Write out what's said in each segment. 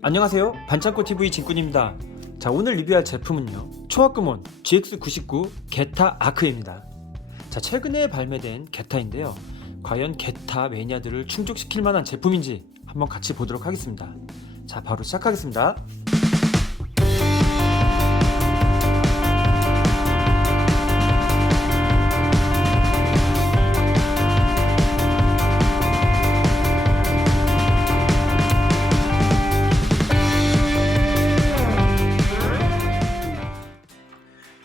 안녕하세요, 반창고TV 진꾼입니다. 자, 오늘 리뷰할 제품은요, 초합금온 GX99 게타 아크입니다. 자, 최근에 발매된 게타인데요, 과연 게타 매니아들을 충족시킬 만한 제품인지 한번 같이 보도록 하겠습니다. 자, 바로 시작하겠습니다.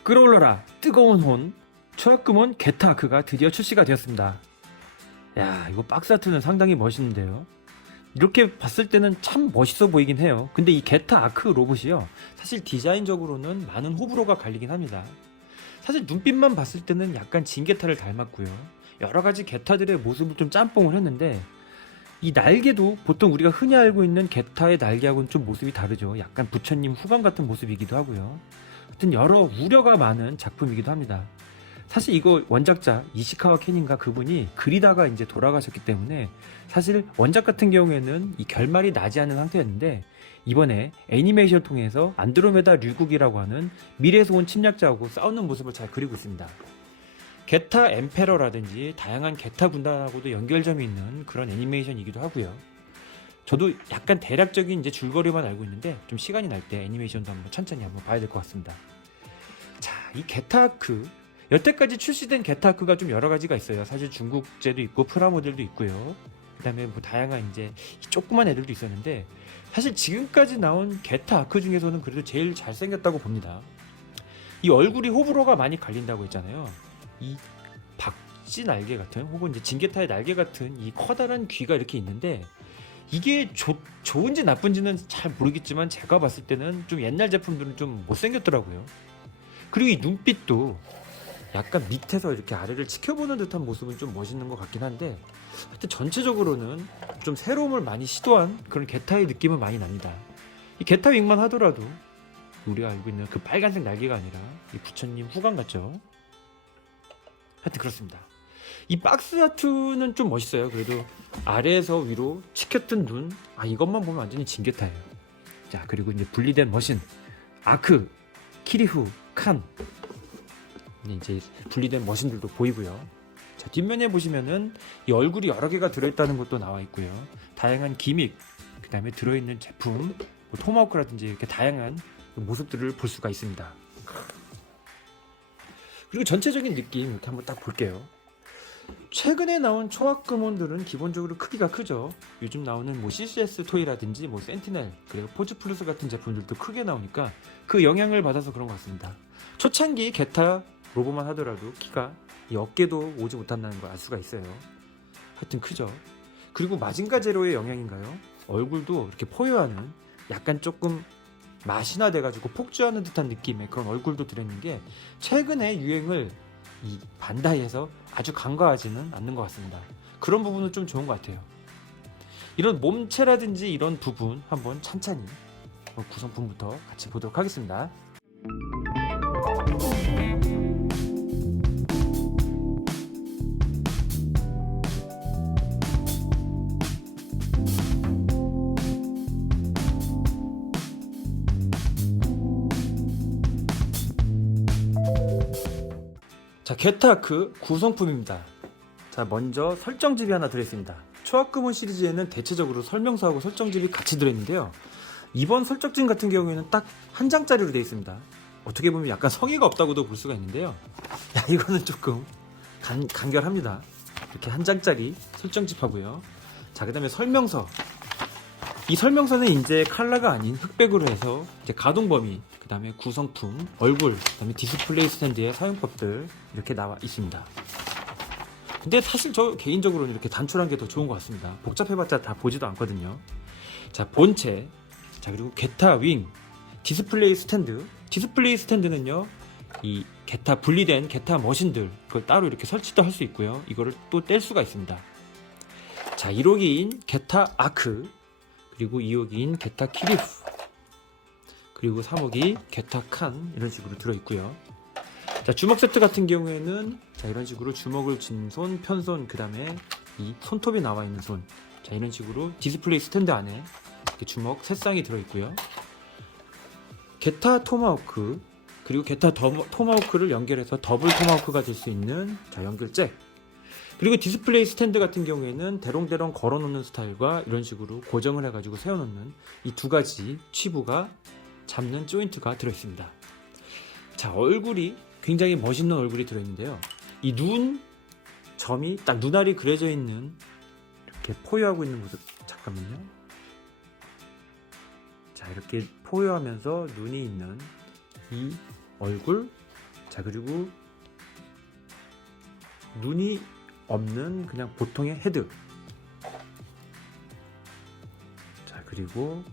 끌어올라라 뜨거운 혼 초합금온 게타 아크가 드디어 출시가 되었습니다. 야, 이거 박스 아트는 상당히 멋있는데요. 이렇게 봤을 때는 참 멋있어 보이긴 해요. 근데 이 게타 아크 로봇이요, 사실 디자인적으로는 많은 호불호가 갈리긴 합니다. 사실 눈빛만 봤을 때는 약간 진게타를 닮았고요, 여러가지 게타들의 모습을 좀 짬뽕을 했는데, 이 날개도 보통 우리가 흔히 알고 있는 게타의 날개하고는 좀 모습이 다르죠. 약간 부처님 후광 같은 모습이기도 하고요. 하여튼 여러 우려가 많은 작품이기도 합니다. 사실 이거 원작자 이시카와 켄인가 그분이 그리다가 이제 돌아가셨기 때문에 사실 원작 같은 경우에는 이 결말이 나지 않은 상태였는데, 이번에 애니메이션을 통해서 안드로메다 류국이라고 하는 미래에서 온 침략자하고 싸우는 모습을 잘 그리고 있습니다. 게타 엠페러라든지 다양한 게타 군단하고도 연결점이 있는 그런 애니메이션이기도 하고요. 저도 약간 대략적인 이제 줄거리만 알고 있는데, 좀 시간이 날 때 애니메이션도 한번 천천히 한번 봐야 될 것 같습니다. 자, 이 게타 아크, 여태까지 출시된 게타 아크가 좀 여러 가지가 있어요. 사실 중국제도 있고 프라모델도 있고요. 그다음에 뭐 다양한 이제 조그만 애들도 있었는데, 사실 지금까지 나온 게타 아크 중에서는 그래도 제일 잘생겼다고 봅니다. 이 얼굴이 호불호가 많이 갈린다고 했잖아요. 이 박쥐 날개 같은, 혹은 이제 진게타의 날개 같은 이 커다란 귀가 이렇게 있는데, 이게 좋은지 나쁜지는 잘 모르겠지만 제가 봤을 때는 좀 옛날 제품들은 좀 못생겼더라고요. 그리고 이 눈빛도 약간 밑에서 이렇게 아래를 지켜보는 듯한 모습은 좀 멋있는 것 같긴 한데, 하여튼 전체적으로는 좀 새로움을 많이 시도한 그런 게타의 느낌은 많이 납니다. 이 게타 윙만 하더라도 우리가 알고 있는 그 빨간색 날개가 아니라 이 부처님 후광 같죠. 하여튼 그렇습니다. 이 박스 아트는 좀 멋있어요. 그래도 아래에서 위로 치켜뜬 눈, 이것만 보면 완전히 진게타예요. 자, 그리고 이제 분리된 머신 아크, 키리후, 칸, 이제 분리된 머신들도 보이고요. 자, 뒷면에 보시면은 이 얼굴이 여러 개가 들어있다는 것도 나와 있고요. 다양한 기믹, 그 다음에 들어있는 제품, 뭐 토마호크라든지 이렇게 다양한 모습들을 볼 수가 있습니다. 그리고 전체적인 느낌 이렇게 한번 딱 볼게요. 최근에 나온 초합금온들은 기본적으로 크기가 크죠. 요즘 나오는 뭐 CCS 토이라든지 뭐 센티넬, 그리고 포즈 플러스 같은 제품들도 크게 나오니까 그 영향을 받아서 그런 것 같습니다. 초창기 게타 로봇만 하더라도 키가 이 어깨도 오지 못한다는 걸 알 수가 있어요. 하여튼 크죠. 그리고 마징가 제로의 영향인가요? 얼굴도 이렇게 포효하는, 약간 조금 마신화 돼가지고 폭주하는 듯한 느낌의 그런 얼굴도 들어있는 게 최근에 유행을 이 반다이에서 아주 간과하지는 않는 것 같습니다. 그런 부분은 좀 좋은 것 같아요. 이런 몸체라든지 이런 부분 한번 찬찬히 구성품부터 같이 보도록 하겠습니다. 자, 게타 아크 구성품입니다. 자, 먼저 설정집이 하나 들어있습니다. 초합금온 시리즈에는 대체적으로 설명서하고 설정집이 같이 들어있는데요, 이번 설정집 같은 경우에는 딱 한 장짜리로 되어 있습니다. 어떻게 보면 약간 성의가 없다고도 볼 수가 있는데요, 이거는 조금 간결합니다. 이렇게 한 장짜리 설정집 하고요. 자, 그 다음에 설명서. 이 설명서는 이제 컬러가 아닌 흑백으로 해서 이제 가동 범위, 그 다음에 구성품, 얼굴, 그 다음에 디스플레이 스탠드의 사용법들 이렇게 나와 있습니다. 근데 사실 저 개인적으로는 이렇게 단촐한 게 더 좋은 것 같습니다. 복잡해봤자 다 보지도 않거든요. 자, 본체, 자, 그리고 게타 윙, 디스플레이 스탠드. 디스플레이 스탠드는요, 이 게타 분리된 게타 머신들 그걸 따로 이렇게 설치도 할 수 있고요, 이거를 또 뗄 수가 있습니다. 자, 1호기인 게타 아크, 그리고 2호기인 게타 키리프, 그리고 3호기 게타 칸, 이런 식으로 들어있고요. 자, 주먹 세트 같은 경우에는 자, 이런 식으로 주먹을 쥔 손, 편손, 그 다음에 이 손톱이 나와 있는 손, 자, 이런 식으로 디스플레이 스탠드 안에 이렇게 주먹 세 쌍이 들어있고요. 게타 토마호크 그리고 게타 토마호크를 연결해서 더블 토마호크가 될 수 있는 자 연결잭, 그리고 디스플레이 스탠드 같은 경우에는 대롱대롱 걸어놓는 스타일과 이런 식으로 고정을 해가지고 세워놓는 이 두 가지 취부가 잡는 조인트가 들어있습니다. 자, 얼굴이 굉장히 멋있는 얼굴이 들어있는데요. 이 눈 점이 딱 눈알이 그려져 있는 이렇게 포효하고 있는 모습, 잠깐만요. 자, 이렇게 포효하면서 눈이 있는 이 얼굴, 자 그리고 눈이 없는 그냥 보통의 헤드, 자 그리고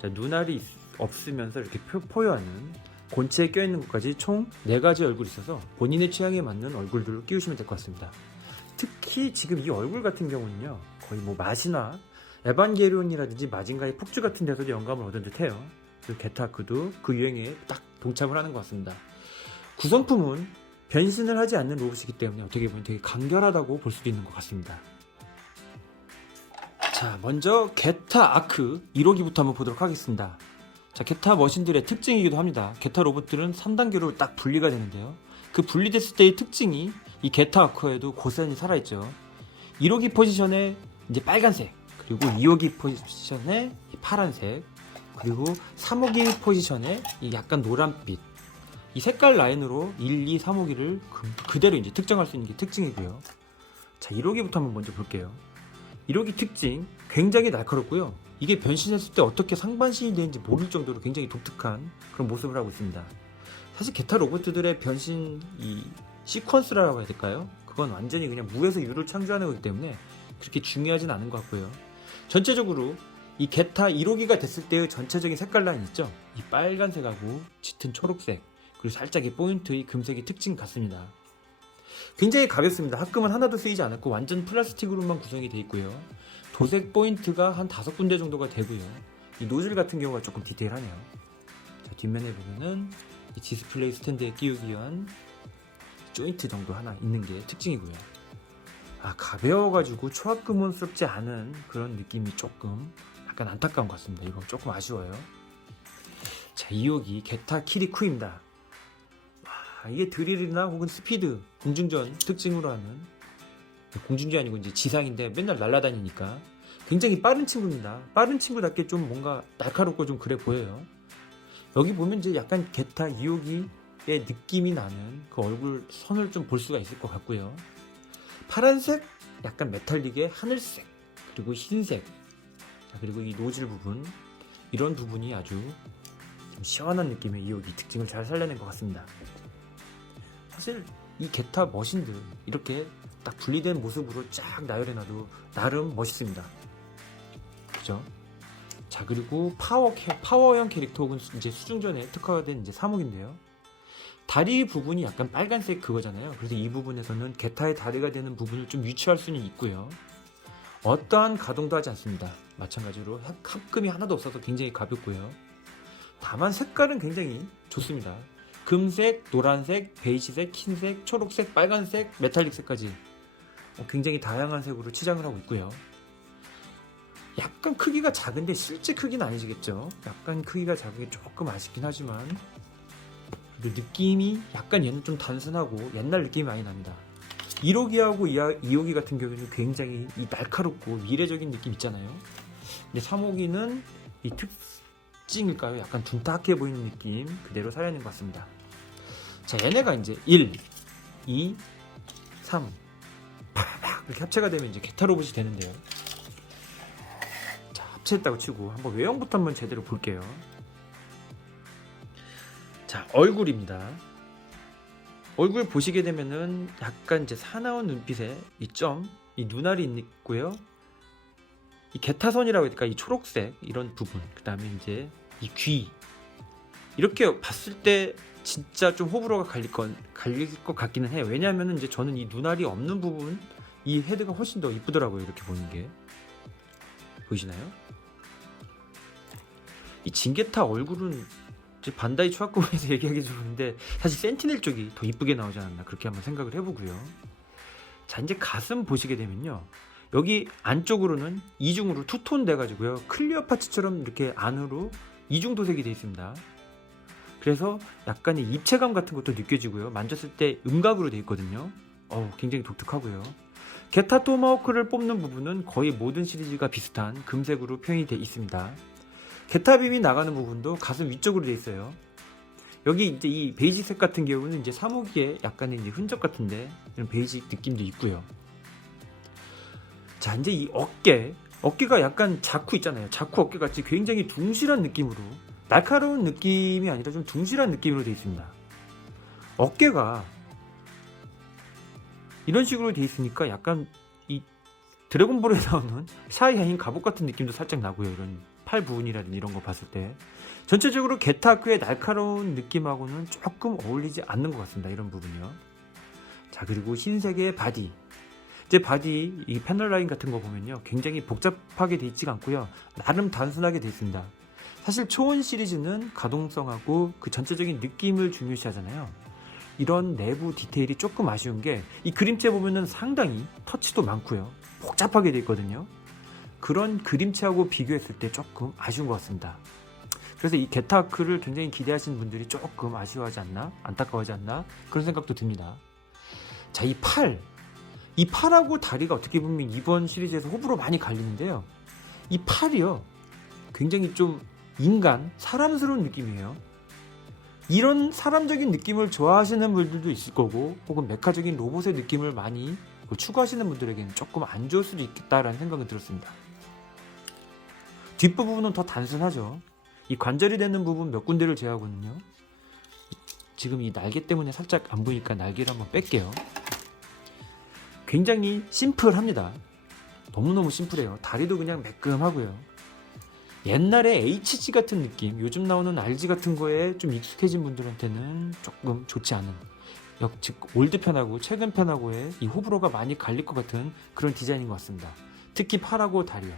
자, 눈알이 없으면서 이렇게 포효하는 본체에 껴있는 것까지 총 4가지 얼굴이 있어서 본인의 취향에 맞는 얼굴들을 끼우시면 될 것 같습니다. 특히 지금 이 얼굴 같은 경우는요, 거의 뭐 맛이나 에반게리온이라든지 마징가의 폭주 같은 데서도 영감을 얻은 듯해요. 그리고 게타아크도 그 유행에 딱 동참을 하는 것 같습니다. 구성품은 변신을 하지 않는 로봇이기 때문에 어떻게 보면 되게 간결하다고 볼 수도 있는 것 같습니다. 자, 먼저 게타아크 1호기부터 한번 보도록 하겠습니다. 자, 게타 머신들의 특징이기도 합니다. 게타 로봇들은 3단계로 딱 분리가 되는데요. 그 분리됐을 때의 특징이 이 게타아크에도 고스란히 살아있죠. 1호기 포지션에 이제 빨간색, 그리고 2호기 포지션에 파란색, 그리고 3호기 포지션에 약간 노란빛, 이 색깔 라인으로 1, 2, 3호기를 그대로 이제 특정할 수 있는 게 특징이고요. 자, 1호기부터 한번 먼저 볼게요. 1호기 특징 굉장히 날카롭고요. 이게 변신했을 때 어떻게 상반신이 되는지 모를 정도로 굉장히 독특한 그런 모습을 하고 있습니다. 사실 게타 로봇들의 변신 이 시퀀스라고 해야 될까요? 그건 완전히 그냥 무에서 유를 창조하는 거기 때문에 그렇게 중요하진 않은 것 같고요. 전체적으로 이 게타 1호기가 됐을 때의 전체적인 색깔 라인 있죠? 이 빨간색하고 짙은 초록색, 그리고 살짝 이 포인트의 금색이 특징 같습니다. 굉장히 가볍습니다. 합금은 하나도 쓰이지 않았고 완전 플라스틱으로만 구성이 되어 있고요. 도색 포인트가 한 5군데 정도가 되고요. 이 노즐 같은 경우가 조금 디테일하네요. 자, 뒷면에 보면은 이 디스플레이 스탠드에 끼우기 위한 조인트 정도 하나 있는 게 특징이고요. 아, 가벼워가지고 초합금온스럽지 않은 그런 느낌이 조금 약간 안타까운 것 같습니다. 이건 조금 아쉬워요. 자, 2호기 게타 키리쿠입니다. 이게 드릴이나 혹은 스피드, 공중전 특징으로 하는, 공중전이 아니고 이제 지상인데 맨날 날아다니니까 굉장히 빠른 친구입니다. 빠른 친구답게 좀 뭔가 날카롭고 좀 그래 보여요. 여기 보면 이제 약간 게타 2호기의 느낌이 나는 그 얼굴 선을 좀 볼 수가 있을 것 같고요. 파란색, 약간 메탈릭의 하늘색, 그리고 흰색, 자, 그리고 이 노즐 부분, 이런 부분이 아주 좀 시원한 느낌의 2호기 특징을 잘 살려낸 것 같습니다. 사실 이 게타 머신들 이렇게 딱 분리된 모습으로 쫙 나열해놔도 나름 멋있습니다. 그죠? 자, 그리고 파워형 캐릭터 혹은 이제 수중전에 특화된 이제 3호기인데요. 다리 부분이 약간 빨간색 그거잖아요. 그래서 이 부분에서는 게타의 다리가 되는 부분을 좀 유추할 수는 있고요. 어떠한 가동도 하지 않습니다. 마찬가지로 합금이 하나도 없어서 굉장히 가볍고요. 다만 색깔은 굉장히 좋습니다. 금색, 노란색, 베이지색, 흰색, 초록색, 빨간색, 메탈릭색까지 굉장히 다양한 색으로 치장을 하고 있고요. 약간 크기가 작은데 실제 크기는 아니시겠죠? 약간 크기가 작은 게 조금 아쉽긴 하지만 느낌이 약간 얘는 좀 단순하고 옛날 느낌이 많이 납니다. 1호기하고 2호기 같은 경우에는 굉장히 이 날카롭고 미래적인 느낌 있잖아요. 근데 3호기는 이 특징일까요? 약간 둔탁해 보이는 느낌 그대로 살아있는 것 같습니다. 자, 얘네가 이제 1, 2, 3 이렇게 합체가 되면 이제 게타 로봇이 되는데요. 자, 합체했다고 치고 한번 외형부터 한번 제대로 볼게요. 자, 얼굴입니다. 얼굴 보시게 되면은 약간 이제 사나운 눈빛에 이 눈알이 있고요. 이 게타선이라고 해야 될까? 이 초록색 이런 부분, 그 다음에 이제 이 귀, 이렇게 봤을 때 진짜 좀 호불호가 갈릴 것 같기는 해요. 왜냐하면 이제 저는 이 눈알이 없는 부분, 이 헤드가 훨씬 더 이쁘더라고요. 이렇게 보는 게 보이시나요? 이 진게타 얼굴은 이제 반다이 초합금에서 얘기하기 좋은데 사실 센티넬 쪽이 더 이쁘게 나오지 않았나 그렇게 한번 생각을 해보고요. 자, 이제 가슴 보시게 되면요, 여기 안쪽으로는 이중으로 투톤 돼가지고요. 클리어 파츠처럼 이렇게 안으로 이중 도색이 되어 있습니다. 그래서 약간의 입체감 같은 것도 느껴지고요. 만졌을 때 음각으로 되어 있거든요. 굉장히 독특하고요. 게타 토마호크를 뽑는 부분은 거의 모든 시리즈가 비슷한 금색으로 표현이 되어 있습니다. 게타 빔이 나가는 부분도 가슴 위쪽으로 되어 있어요. 여기 이제 이 베이지색 같은 경우는 이제 사무기에 약간의 이제 흔적 같은데 이런 베이지 느낌도 있고요. 자, 이제 이 어깨가 약간 자쿠 있잖아요. 자쿠 어깨 같이 굉장히 둥실한 느낌으로, 날카로운 느낌이 아니라 좀 둥실한 느낌으로 되어 있습니다. 어깨가 이런 식으로 되어 있으니까 약간 이 드래곤볼에 나오는 샤이하인 갑옷 같은 느낌도 살짝 나고요. 이런 팔 부분이라든지 이런 거 봤을 때 전체적으로 게타크의 날카로운 느낌하고는 조금 어울리지 않는 것 같습니다. 이런 부분이요. 자, 그리고 흰색의 바디, 이제 바디 이 패널 라인 같은 거 보면요, 굉장히 복잡하게 되어 있지가 않고요, 나름 단순하게 되어 있습니다. 사실 초원 시리즈는 가동성하고 그 전체적인 느낌을 중요시 하잖아요. 이런 내부 디테일이 조금 아쉬운 게, 이 그림체 보면은 상당히 터치도 많고요, 복잡하게 되어 있거든요. 그런 그림체하고 비교했을 때 조금 아쉬운 것 같습니다. 그래서 이 게타크를 굉장히 기대하시는 분들이 조금 아쉬워하지 않나, 안타까워하지 않나, 그런 생각도 듭니다. 자, 이 팔하고 다리가 어떻게 보면 이번 시리즈에서 호불호 많이 갈리는데요, 이 팔이요, 굉장히 좀 사람스러운 느낌이에요. 이런 사람적인 느낌을 좋아하시는 분들도 있을 거고, 혹은 메카적인 로봇의 느낌을 많이 추구하시는 분들에게는 조금 안 좋을 수도 있겠다라는 생각이 들었습니다. 뒷부분은 더 단순하죠. 이 관절이 되는 부분 몇 군데를 제외하고는요, 지금 이 날개 때문에 살짝 안 보이니까 날개를 한번 뺄게요. 굉장히 심플합니다. 너무너무 심플해요. 다리도 그냥 매끈하고요. 옛날에 HG 같은 느낌, 요즘 나오는 RG 같은 거에 좀 익숙해진 분들한테는 조금 좋지 않은, 즉 올드 편하고 최근 편하고의 이 호불호가 많이 갈릴 것 같은 그런 디자인인 것 같습니다. 특히 팔하고 다리요.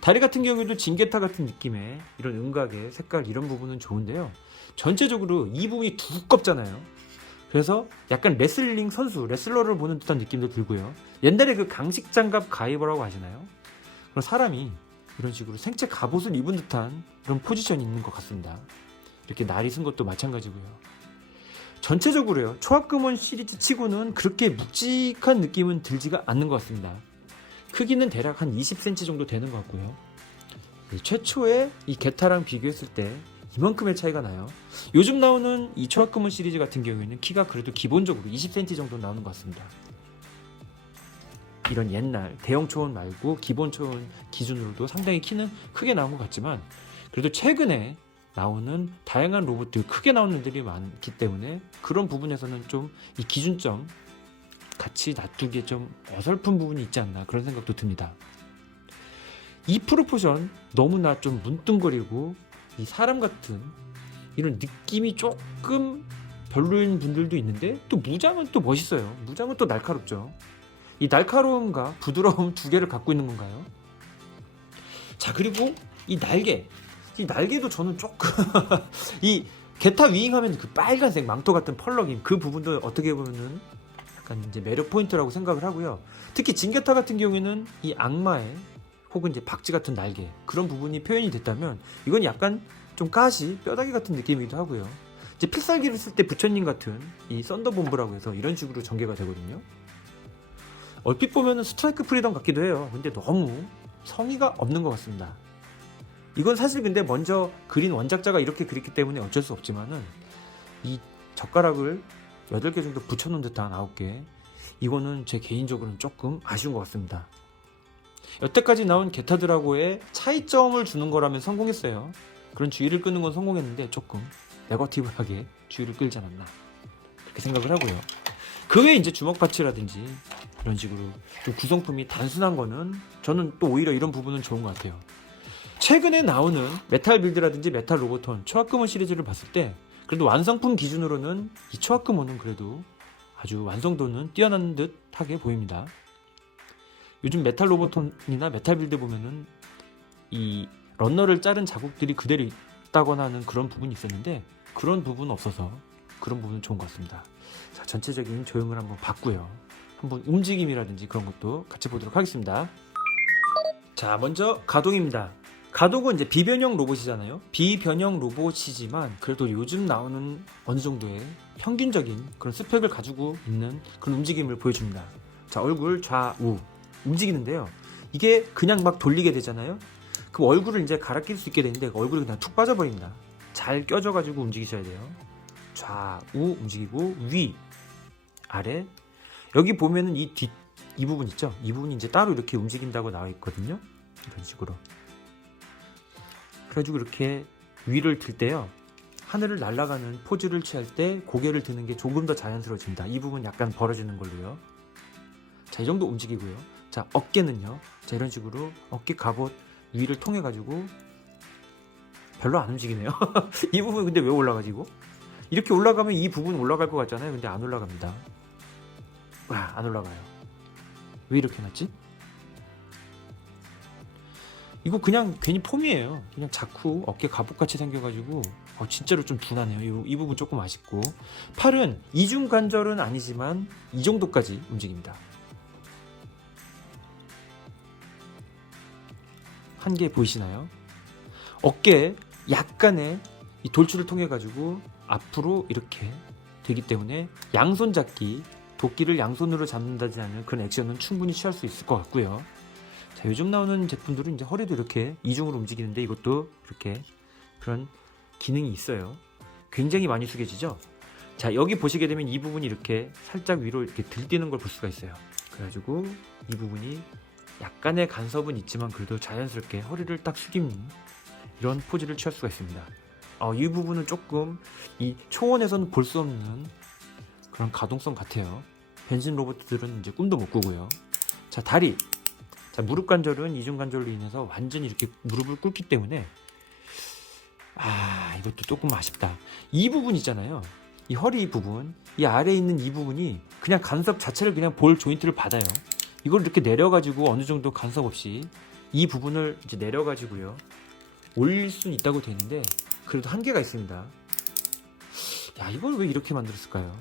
다리 같은 경우에도 징게타 같은 느낌의 이런 음각의 색깔, 이런 부분은 좋은데요, 전체적으로 이 부분이 두껍잖아요. 그래서 약간 레슬러를 보는 듯한 느낌도 들고요. 옛날에 그 강식장갑 가이버라고 하시나요? 그런 사람이 이런 식으로 생체 갑옷을 입은 듯한 그런 포지션이 있는 것 같습니다. 이렇게 날이 쓴 것도 마찬가지고요. 전체적으로요, 초합금원 시리즈 치고는 그렇게 묵직한 느낌은 들지가 않는 것 같습니다. 크기는 대략 한 20cm 정도 되는 것 같고요. 최초의 이 게타랑 비교했을 때 이만큼의 차이가 나요. 요즘 나오는 이 초합금원 시리즈 같은 경우에는 키가 그래도 기본적으로 20cm 정도 나오는 것 같습니다. 이런 옛날 대형 초원 말고 기본 초원 기준으로도 상당히 키는 크게 나온 것 같지만, 그래도 최근에 나오는 다양한 로봇들, 크게 나오는 애들이 많기 때문에 그런 부분에서는 좀 이 기준점 같이 놔두기에 좀 어설픈 부분이 있지 않나, 그런 생각도 듭니다. 이 프로포션 너무나 좀 문뚱거리고 이 사람 같은 이런 느낌이 조금 별로인 분들도 있는데, 또 무장은 또 멋있어요. 무장은 또 날카롭죠. 이 날카로움과 부드러움 두 개를 갖고 있는 건가요? 자, 그리고 이 날개도 저는 조금 이 게타 위잉하면 그 빨간색 망토 같은 펄럭임, 그 부분도 어떻게 보면은 약간 이제 매력 포인트라고 생각을 하고요. 특히 진게타 같은 경우에는 이 악마의 혹은 이제 박쥐 같은 날개, 그런 부분이 표현이 됐다면, 이건 약간 좀 가시, 뼈다귀 같은 느낌이기도 하고요. 이제 필살기를 쓸 때 부처님 같은 이 썬더본브라고 해서 이런 식으로 전개가 되거든요. 얼핏 보면은 스트라이크 프리덤 같기도 해요. 근데 너무 성의가 없는 것 같습니다. 이건 사실 근데 먼저 그린 원작자가 이렇게 그렸기 때문에 어쩔 수 없지만은, 이 젓가락을 8개 정도 붙여놓은 듯한 9개, 이거는 제 개인적으로는 조금 아쉬운 것 같습니다. 여태까지 나온 게타들하고의 차이점을 주는 거라면 성공했어요. 그런 주의를 끄는 건 성공했는데 조금 네거티브하게 주의를 끌지 않았나, 그렇게 생각을 하고요. 그 외에 이제 주먹 파츠라든지 이런 식으로 좀 구성품이 단순한 거는 저는 또 오히려 이런 부분은 좋은 것 같아요. 최근에 나오는 메탈 빌드라든지 메탈 로보톤, 초합금원 시리즈를 봤을 때 그래도 완성품 기준으로는 이 초합금원은 그래도 아주 완성도는 뛰어난 듯하게 보입니다. 요즘 메탈 로보톤이나 메탈 빌드 보면은 이 런너를 자른 자국들이 그대로 있다거나 하는 그런 부분이 있었는데, 그런 부분은 없어서 그런 부분은 좋은 것 같습니다. 자, 전체적인 조형을 한번 봤고요. 한번 움직임이라든지 그런 것도 같이 보도록 하겠습니다. 자, 먼저 가동입니다. 가동은 이제 비변형 로봇이잖아요. 비변형 로봇이지만 그래도 요즘 나오는 어느 정도의 평균적인 그런 스펙을 가지고 있는 그런 움직임을 보여줍니다. 자, 얼굴 좌우 움직이는데요. 이게 그냥 막 돌리게 되잖아요. 그 얼굴을 이제 갈아 낄 수 있게 되는데 얼굴이 그냥 툭 빠져버립니다. 잘 껴져가지고 움직이셔야 돼요. 좌우 움직이고 위, 아래. 여기 보면은 이 부분 있죠? 이 부분이 이제 따로 이렇게 움직인다고 나와 있거든요. 이런 식으로. 그래가지고 이렇게 위를 들 때요. 하늘을 날아가는 포즈를 취할 때 고개를 드는 게 조금 더 자연스러워집니다. 이 부분 약간 벌어지는 걸로요. 자, 이 정도 움직이고요. 자, 어깨는요. 자, 이런 식으로 어깨 갑옷 위를 통해 가지고 별로 안 움직이네요. 이 부분 근데 왜 올라가지고? 이렇게 올라가면 이 부분 올라갈 것 같잖아요. 근데 안 올라갑니다. 와, 안 올라가요. 왜 이렇게 놨지? 이거 그냥 괜히 폼이에요. 그냥 자꾸 어깨 갑옷같이 생겨가지고 진짜로 좀 둔하네요. 이 부분 조금 아쉽고. 팔은 이중 관절은 아니지만 이 정도까지 움직입니다. 한 개 보이시나요? 어깨에 약간의 이 돌출을 통해 가지고 앞으로 이렇게 되기 때문에 양손 잡기, 도끼를 양손으로 잡는다지 않은 그런 액션은 충분히 취할 수 있을 것 같고요. 자, 요즘 나오는 제품들은 이제 허리도 이렇게 이중으로 움직이는데 이것도 이렇게 그런 기능이 있어요. 굉장히 많이 숙여지죠? 자, 여기 보시게 되면 이 부분이 이렇게 살짝 위로 이렇게 들뛰는 걸 볼 수가 있어요. 그래가지고 이 부분이 약간의 간섭은 있지만 그래도 자연스럽게 허리를 딱 숙이는 이런 포즈를 취할 수가 있습니다. 이 부분은 조금 이 초원에서는 볼 수 없는 그런 가동성 같아요. 변신 로봇들은 이제 꿈도 못 꾸고요. 자, 다리. 자, 무릎 관절은 이중 관절로 인해서 완전히 이렇게 무릎을 꿇기 때문에 이것도 조금 아쉽다. 이 부분 있잖아요. 이 허리 부분, 이 아래에 있는 이 부분이 그냥 간섭 자체를 그냥 볼 조인트를 받아요. 이걸 이렇게 내려가지고 어느 정도 간섭 없이 이 부분을 이제 내려가지고요. 올릴 수는 있다고 되는데 그래도 한계가 있습니다. 야, 이걸 왜 이렇게 만들었을까요?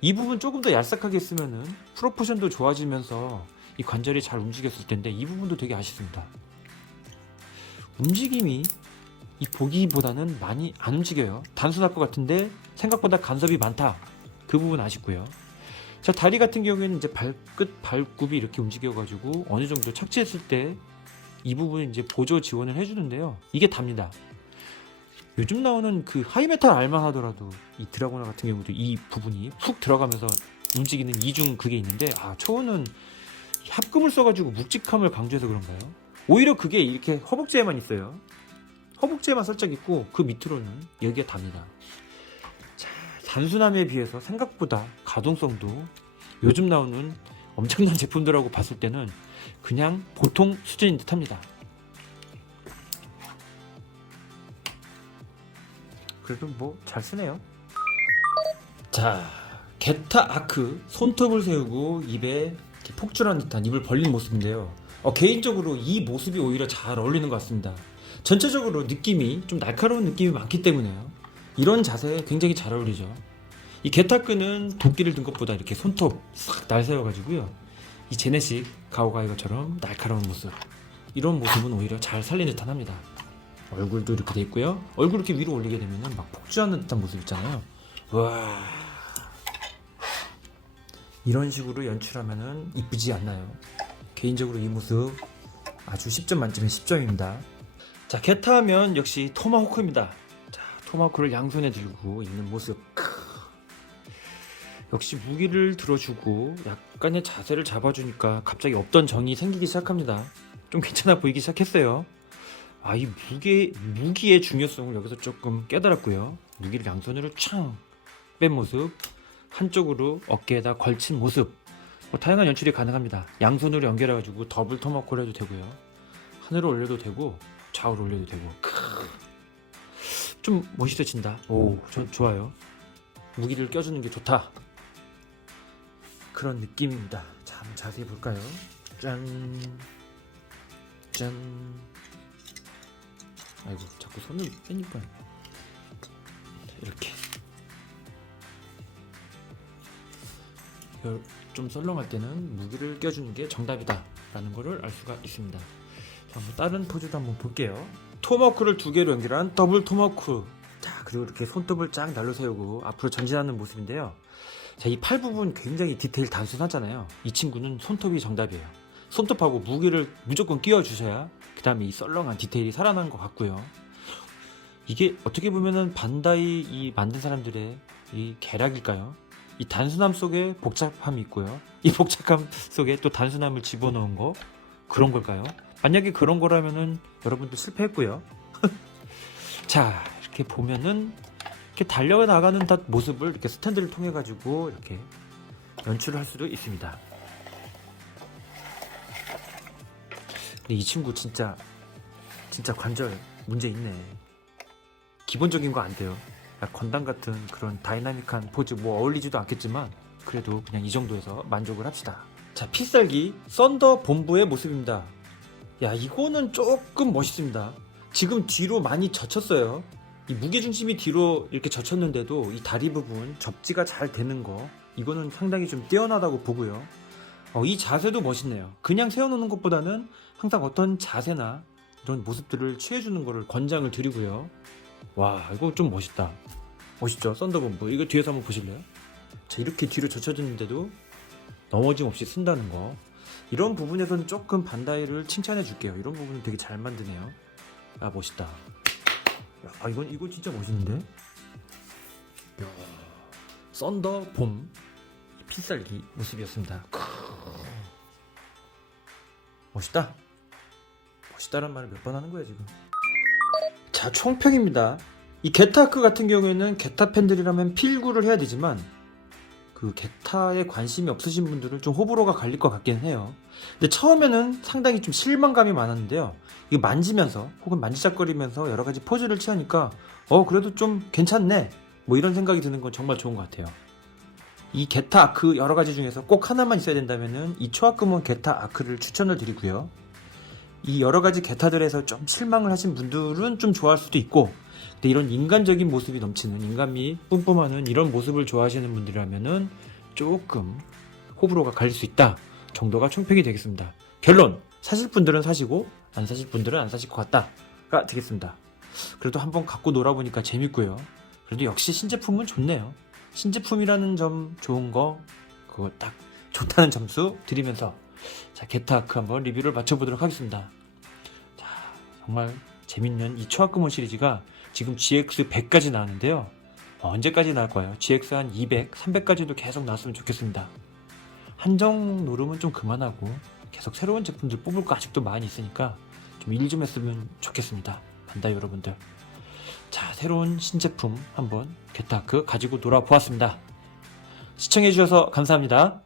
이 부분 조금 더 얄싹하게 쓰면은 프로포션도 좋아지면서 이 관절이 잘 움직였을 텐데 이 부분도 되게 아쉽습니다. 움직임이 이 보기보다는 많이 안 움직여요. 단순할 것 같은데 생각보다 간섭이 많다. 그 부분 아쉽고요. 자, 다리 같은 경우에는 이제 발끝, 발굽이 이렇게 움직여가지고 어느 정도 착지했을 때 이 부분을 이제 보조 지원을 해주는데요. 이게 답니다. 요즘 나오는 그 하이메탈 알만 하더라도 이 드라고나 같은 경우도 이 부분이 푹 들어가면서 움직이는 이중 그게 있는데 초원은 합금을 써가지고 묵직함을 강조해서 그런가요? 오히려 그게 이렇게 허벅지에만 있어요. 허벅지에만 살짝 있고 그 밑으로는 여기가 답니다. 자, 단순함에 비해서 생각보다 가동성도 요즘 나오는 엄청난 제품들하고 봤을 때는 그냥 보통 수준인 듯 합니다. 그래도 뭐 잘 쓰네요. 자, 게타 아크 손톱을 세우고 입에 폭주한 듯한 입을 벌린 모습인데요. 개인적으로 이 모습이 오히려 잘 어울리는 것 같습니다. 전체적으로 느낌이 좀 날카로운 느낌이 많기 때문에요. 이런 자세에 굉장히 잘 어울리죠. 이 게타크는 도끼를 든 것보다 이렇게 손톱 싹 날세워가지고요. 이 제네식 가오가이거처럼 날카로운 모습, 이런 모습은 오히려 잘 살리는 듯한 합니다. 얼굴도 이렇게 돼 있고요. 얼굴 이렇게 위로 올리게 되면은 막 폭주하는 듯한 모습 있잖아요. 와, 이런 식으로 연출하면은 이쁘지 않나요? 개인적으로 이 모습 아주 10점 만점에 10점입니다. 자, 게타 하면 역시 토마호크입니다. 자, 토마호크를 양손에 들고 있는 모습. 역시 무기를 들어주고 약간의 자세를 잡아주니까 갑자기 없던 정이 생기기 시작합니다. 좀 괜찮아 보이기 시작했어요. 이 무기의 중요성을 여기서 조금 깨달았고요. 무기를 양손으로 촥 뺀 모습, 한쪽으로 어깨에다 걸친 모습, 다양한 연출이 가능합니다. 양손으로 연결해가지고 더블 토마호크를 해도 되고요. 하늘을 올려도 되고 좌우로 올려도 되고. 좀 멋있어진다. 전 좋아요. 무기를 껴주는 게 좋다. 그런 느낌입니다. 자, 한번 자세히 볼까요? 짠. 아이고, 자꾸 손을 빼니까. 이렇게 좀 썰렁할 때는 무기를 껴주는 게 정답이다 라는 거를 알 수가 있습니다. 자, 한번 다른 포즈도 한번 볼게요. 토마호크를 2개로 연결한 더블 토마호크. 자, 그리고 이렇게 손톱을 쫙 날로 세우고 앞으로 전진하는 모습인데요. 자, 이 팔 부분 굉장히 디테일 단순하잖아요. 이 친구는 손톱이 정답이에요. 손톱하고 무기를 무조건 끼워 주셔야 그 다음에 이 썰렁한 디테일이 살아난 것 같고요. 이게 어떻게 보면은 반다이 이 만든 사람들의 이 계략일까요? 이 단순함 속에 복잡함이 있고요. 이 복잡함 속에 또 단순함을 집어넣은 거, 그런 걸까요? 만약에 그런 거라면은 여러분도 실패했고요. 자, 이렇게 보면은 이렇게 달려나가는 모습을 이렇게 스탠드를 통해 가지고 이렇게 연출을 할 수도 있습니다. 근데 이 친구 진짜 관절 문제 있네. 기본적인 거 안 돼요. 건담 같은 그런 다이나믹한 포즈 뭐 어울리지도 않겠지만 그래도 그냥 이 정도에서 만족을 합시다. 자, 필살기 썬더 본부의 모습입니다. 야, 이거는 조금 멋있습니다. 지금 뒤로 많이 젖혔어요. 이 무게중심이 뒤로 이렇게 젖혔는데도 이 다리 부분 접지가 잘 되는 거, 이거는 상당히 좀 뛰어나다고 보고요. 이 자세도 멋있네요. 그냥 세워놓는 것보다는 항상 어떤 자세나 이런 모습들을 취해주는 거를 권장을 드리고요. 와, 이거 좀 멋있다. 멋있죠? 썬더본부. 이거 뒤에서 한번 보실래요? 자, 이렇게 뒤로 젖혀졌는데도 넘어짐 없이 쓴다는 거, 이런 부분에서는 조금 반다이를 칭찬해 줄게요. 이런 부분은 되게 잘 만드네요. 아, 멋있다. 야, 이거 진짜 멋있는데? 야, 썬더봄 필살기 모습이었습니다. 멋있다. 멋있다란 말을 몇 번 하는 거야 지금. 자, 총평입니다. 이 게타크 같은 경우에는 게타 팬들이라면 필구를 해야 되지만 그 게타에 관심이 없으신 분들은 좀 호불호가 갈릴 것 같긴 해요. 근데 처음에는 상당히 좀 실망감이 많았는데요. 이거 만지면서 혹은 만지작거리면서 여러 가지 포즈를 취하니까 그래도 좀 괜찮네, 뭐 이런 생각이 드는 건 정말 좋은 것 같아요. 이 게타 아크 여러 가지 중에서 꼭 하나만 있어야 된다면은 이 초합금원 게타 아크를 추천을 드리고요. 이 여러 가지 게타들에서 좀 실망을 하신 분들은 좀 좋아할 수도 있고, 근데 이런 인간적인 모습이 넘치는, 인간미 뿜뿜하는 이런 모습을 좋아하시는 분들이라면은 조금 호불호가 갈릴 수 있다 정도가 총평이 되겠습니다. 결론, 사실 분들은 사시고 안 사실 분들은 안 사실 것 같다가 되겠습니다. 그래도 한번 갖고 놀아보니까 재밌고요. 그래도 역시 신제품은 좋네요. 신제품이라는 점 좋은 거, 그거 딱 좋다는 점수 드리면서, 자, 게타 아크 한번 리뷰를 마쳐보도록 하겠습니다. 자, 정말 재밌는 이 초합금원 시리즈가 지금 GX 100까지 나왔는데요. 언제까지 나올 거예요? GX 한 200, 300까지도 계속 나왔으면 좋겠습니다. 한정 노름은 좀 그만하고 계속 새로운 제품들 뽑을 거 아직도 많이 있으니까 좀 일 좀 했으면 좋겠습니다. 반다이 여러분들. 자, 새로운 신제품 한번 게타 아크 가지고 놀아보았습니다. 시청해주셔서 감사합니다.